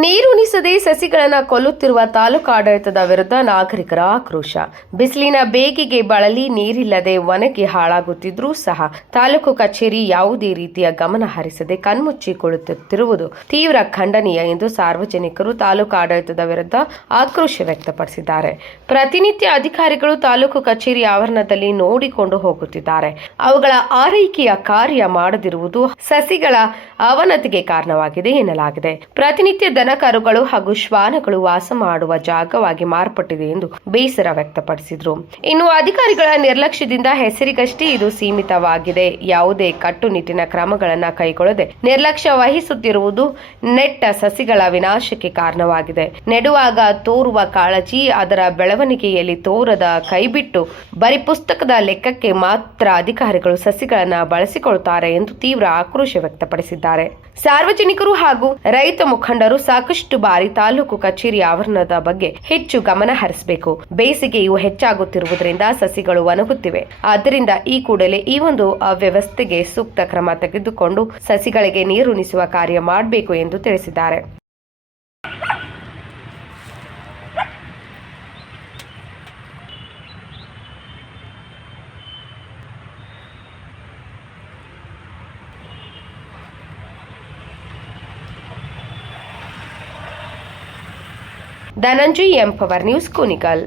ನೀರುಣಿಸದೆ ಸಸಿಗಳನ್ನು ಕೊಲ್ಲುತ್ತಿರುವ ತಾಲೂಕು ಆಡಳಿತದ ವಿರುದ್ಧ ನಾಗರಿಕರ ಆಕ್ರೋಶ. ಬಿಸಿಲಿನ ಬೇಗೆಗೆ ಬಳಲಿ ನೀರಿಲ್ಲದೆ ಒಣಗಿ ಹಾಳಾಗುತ್ತಿದ್ರೂ ಸಹ ತಾಲೂಕು ಕಚೇರಿ ಯಾವುದೇ ರೀತಿಯ ಗಮನ ಹರಿಸದೆ ಕಣ್ಮುಚ್ಚಿಕೊಳ್ಳುತ್ತಿರುವುದು ತೀವ್ರ ಖಂಡನೀಯ ಎಂದು ಸಾರ್ವಜನಿಕರು ತಾಲೂಕು ಆಡಳಿತದ ವಿರುದ್ಧ ಆಕ್ರೋಶ ವ್ಯಕ್ತಪಡಿಸಿದ್ದಾರೆ. ಪ್ರತಿನಿತ್ಯ ಅಧಿಕಾರಿಗಳು ತಾಲೂಕು ಕಚೇರಿ ಆವರಣದಲ್ಲಿ ನೋಡಿಕೊಂಡು ಹೋಗುತ್ತಿದ್ದಾರೆ. ಅವುಗಳ ಆರೈಕೆಯ ಕಾರ್ಯ ಮಾಡದಿರುವುದು ಸಸಿಗಳ ಅವನತಿಗೆ ಕಾರಣವಾಗಿದೆ ಎನ್ನಲಾಗಿದೆ. ಪ್ರತಿನಿತ್ಯ ದನಕರುಗಳು ಹಾಗೂ ಶ್ವಾನಗಳು ವಾಸ ಮಾಡುವ ಜಾಗವಾಗಿ ಮಾರ್ಪಟ್ಟಿದೆ ಎಂದು ಬೇಸರ ವ್ಯಕ್ತಪಡಿಸಿದರು. ಇನ್ನು ಅಧಿಕಾರಿಗಳ ನಿರ್ಲಕ್ಷ್ಯದಿಂದ ಹೆಸರಿಗಷ್ಟೇ ಇದು ಸೀಮಿತವಾಗಿದೆ. ಯಾವುದೇ ಕಟ್ಟುನಿಟ್ಟಿನ ಕ್ರಮಗಳನ್ನು ಕೈಗೊಳ್ಳದೆ ನಿರ್ಲಕ್ಷ್ಯ ವಹಿಸುತ್ತಿರುವುದು ನೆಟ್ಟ ಸಸಿಗಳ ವಿನಾಶಕ್ಕೆ ಕಾರಣವಾಗಿದೆ. ನೆಡುವಾಗ ತೋರುವ ಕಾಳಜಿ ಅದರ ಬೆಳವಣಿಗೆಯಲ್ಲಿ ತೋರದ ಕೈಬಿಟ್ಟು ಬರೀ ಪುಸ್ತಕದ ಲೆಕ್ಕಕ್ಕೆ ಮಾತ್ರ ಅಧಿಕಾರಿಗಳು ಸಸಿಗಳನ್ನು ಬಳಸಿಕೊಳ್ಳುತ್ತಾರೆ ಎಂದು ತೀವ್ರ ಆಕ್ರೋಶ ವ್ಯಕ್ತಪಡಿಸಿದ್ದಾರೆ. ಸಾರ್ವಜನಿಕರು ಹಾಗೂ ರೈತ ಮುಖಂಡರು ಸಾಕಷ್ಟು ಬಾರಿ ತಾಲೂಕು ಕಚೇರಿ ಆವರಣದ ಬಗ್ಗೆ ಹೆಚ್ಚು ಗಮನ ಹರಿಸಬೇಕು. ಬೇಸಿಗೆಯು ಹೆಚ್ಚಾಗುತ್ತಿರುವುದರಿಂದ ಸಸಿಗಳು ಒಣಗುತ್ತಿವೆ. ಆದ್ದರಿಂದ ಈ ಕೂಡಲೇ ಈ ಒಂದು ಅವ್ಯವಸ್ಥೆಗೆ ಸೂಕ್ತ ಕ್ರಮ ತೆಗೆದುಕೊಂಡು ಸಸಿಗಳಿಗೆ ನೀರುಣಿಸುವ ಕಾರ್ಯ ಮಾಡಬೇಕು ಎಂದು ತಿಳಿಸಿದ್ದಾರೆ. Dhananjay M power news Kunigal.